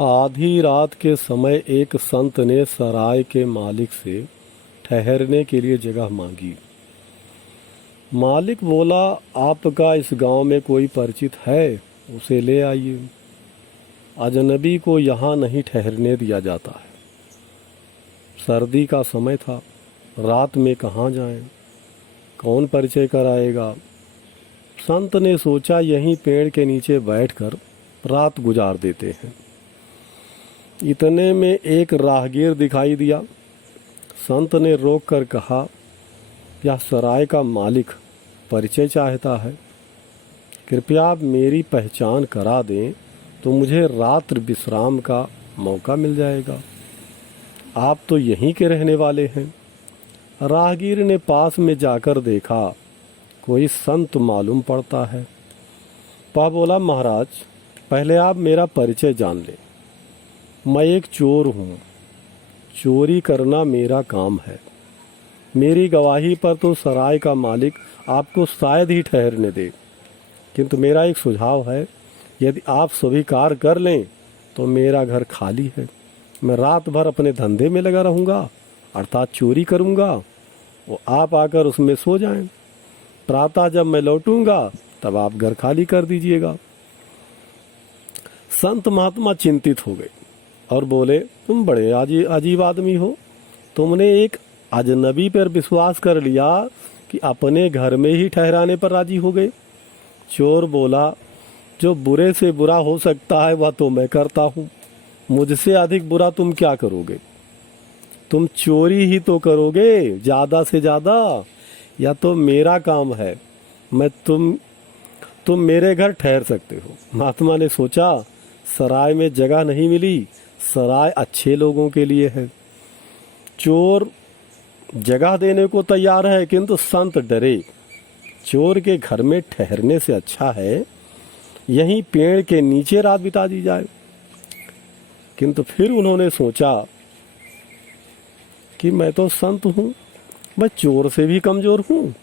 आधी रात के समय एक संत ने सराय के मालिक से ठहरने के लिए जगह मांगी। मालिक बोला, आपका इस गांव में कोई परिचित है, उसे ले आइए। अजनबी को यहाँ नहीं ठहरने दिया जाता है। सर्दी का समय था, रात में कहाँ जाएं, कौन परिचय कराएगा। संत ने सोचा यहीं पेड़ के नीचे बैठकर रात गुजार देते हैं। इतने में एक राहगीर दिखाई दिया। संत ने रोक कर कहा, यह सराय का मालिक परिचय चाहता है, कृपया आप मेरी पहचान करा दें तो मुझे रात्रि विश्राम का मौका मिल जाएगा। आप तो यहीं के रहने वाले हैं। राहगीर ने पास में जाकर देखा, कोई संत मालूम पड़ता है। बोला, महाराज पहले आप मेरा परिचय जान लें। मैं एक चोर हूँ, चोरी करना मेरा काम है। मेरी गवाही पर तो सराय का मालिक आपको शायद ही ठहरने दे, किंतु मेरा एक सुझाव है, यदि आप स्वीकार कर लें तो मेरा घर खाली है। मैं रात भर अपने धंधे में लगा रहूँगा, अर्थात चोरी करूँगा, वो आप आकर उसमें सो जाएं। प्रातः जब मैं लौटूंगा तब आप घर खाली कर दीजिएगा। संत महात्मा चिंतित हो गए और बोले, तुम बड़े अजीब आदमी हो। तुमने एक अजनबी पर विश्वास कर लिया कि अपने घर में ही ठहराने पर राजी हो गए। चोर बोला, जो बुरे से बुरा हो सकता है वह तो मैं करता हूँ, मुझसे अधिक बुरा तुम क्या करोगे। तुम चोरी ही तो करोगे ज़्यादा से ज़्यादा, या तो मेरा काम है, मैं तुम मेरे घर ठहर सकते हो। महात्मा ने सोचा, सराय में जगह नहीं मिली, सराय अच्छे लोगों के लिए है। चोर जगह देने को तैयार है, किंतु संत डरे। चोर के घर में ठहरने से अच्छा है यहीं पेड़ के नीचे रात बिता दी जाए। किंतु फिर उन्होंने सोचा कि मैं तो संत हूँ, मैं चोर से भी कमज़ोर हूँ,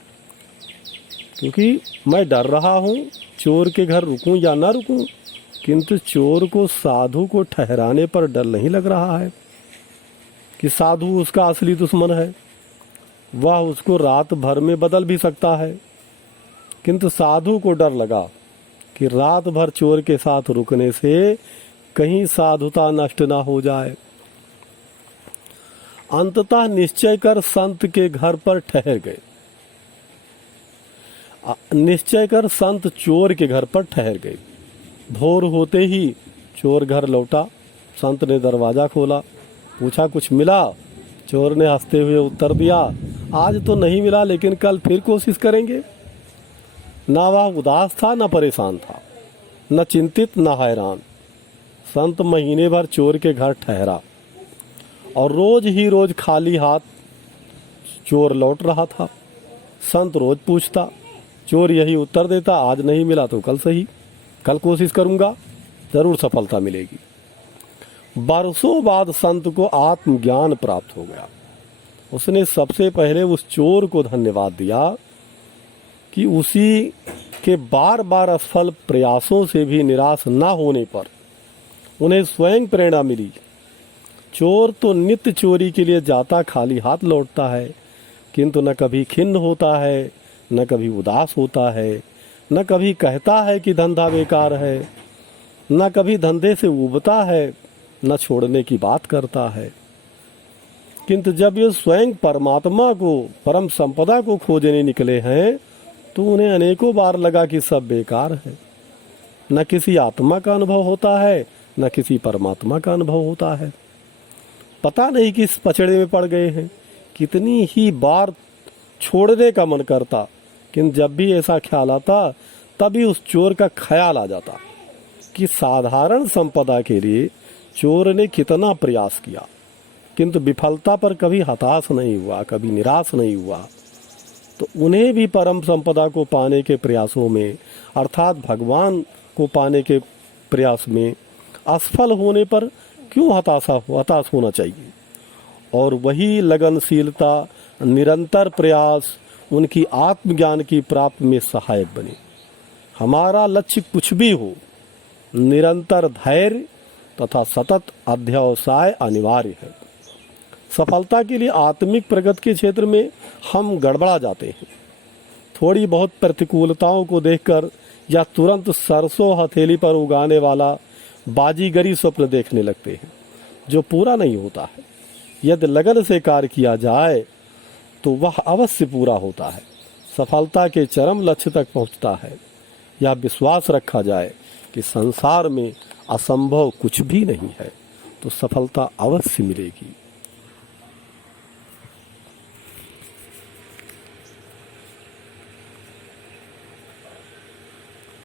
क्योंकि मैं डर रहा हूँ चोर के घर रुकूं या ना रुकूं। किंतु चोर को साधु को ठहराने पर डर नहीं लग रहा है कि साधु उसका असली दुश्मन है, वह उसको रात भर में बदल भी सकता है। किंतु साधु को डर लगा कि रात भर चोर के साथ रुकने से कहीं साधुता नष्ट ना हो जाए। अंततः निश्चय कर संत के घर पर ठहर गए। निश्चय कर संत चोर के घर पर ठहर गए। भोर होते ही चोर घर लौटा। संत ने दरवाज़ा खोला, पूछा, कुछ मिला? चोर ने हंसते हुए उत्तर दिया, आज तो नहीं मिला, लेकिन कल फिर कोशिश करेंगे। ना वह उदास था, न परेशान था, न चिंतित, न हैरान। संत महीने भर चोर के घर ठहरा और रोज ही रोज खाली हाथ चोर लौट रहा था। संत रोज पूछता, चोर यही उत्तर देता, आज नहीं मिला तो कल सही, कल कोशिश करूंगा, जरूर सफलता मिलेगी। बरसों बाद संत को आत्मज्ञान प्राप्त हो गया। उसने सबसे पहले उस चोर को धन्यवाद दिया कि उसी के बार बार असफल प्रयासों से भी निराश न होने पर उन्हें स्वयं प्रेरणा मिली। चोर तो नित्य चोरी के लिए जाता खाली हाथ लौटता है, किंतु न कभी खिन्न होता है, न कभी उदास होता है, न कभी कहता है कि धंधा बेकार है, न कभी धंधे से उबता है, न छोड़ने की बात करता है। किंतु जब ये स्वयं परमात्मा को, परम संपदा को खोजने निकले हैं तो उन्हें अनेकों बार लगा कि सब बेकार है। न किसी आत्मा का अनुभव होता है, न किसी परमात्मा का अनुभव होता है। पता नहीं किस पचड़े में पड़ गए हैं। कितनी ही बार छोड़ने का मन करता, किंतु जब भी ऐसा ख्याल आता तभी उस चोर का ख्याल आ जाता कि साधारण संपदा के लिए चोर ने कितना प्रयास किया, किंतु विफलता पर कभी हताश नहीं हुआ, कभी निराश नहीं हुआ। तो उन्हें भी परम संपदा को पाने के प्रयासों में, अर्थात भगवान को पाने के प्रयास में असफल होने पर क्यों हताश होना चाहिए। और वही लगनशीलता, निरंतर प्रयास उनकी आत्मज्ञान की प्राप्ति में सहायक बने। हमारा लक्ष्य कुछ भी हो, निरंतर धैर्य तथा सतत अध्यवसाय अनिवार्य है। सफलता के लिए आत्मिक प्रगति के क्षेत्र में हम गड़बड़ा जाते हैं। थोड़ी बहुत प्रतिकूलताओं को देखकर या तुरंत सरसों हथेली पर उगाने वाला बाजीगरी स्वप्न देखने लगते हैं, जो पूरा नहीं होता है। यदि लगन से कार्य किया जाए तो वह अवश्य पूरा होता है, सफलता के चरम लक्ष्य तक पहुंचता है। यह विश्वास रखा जाए कि संसार में असंभव कुछ भी नहीं है, तो सफलता अवश्य मिलेगी।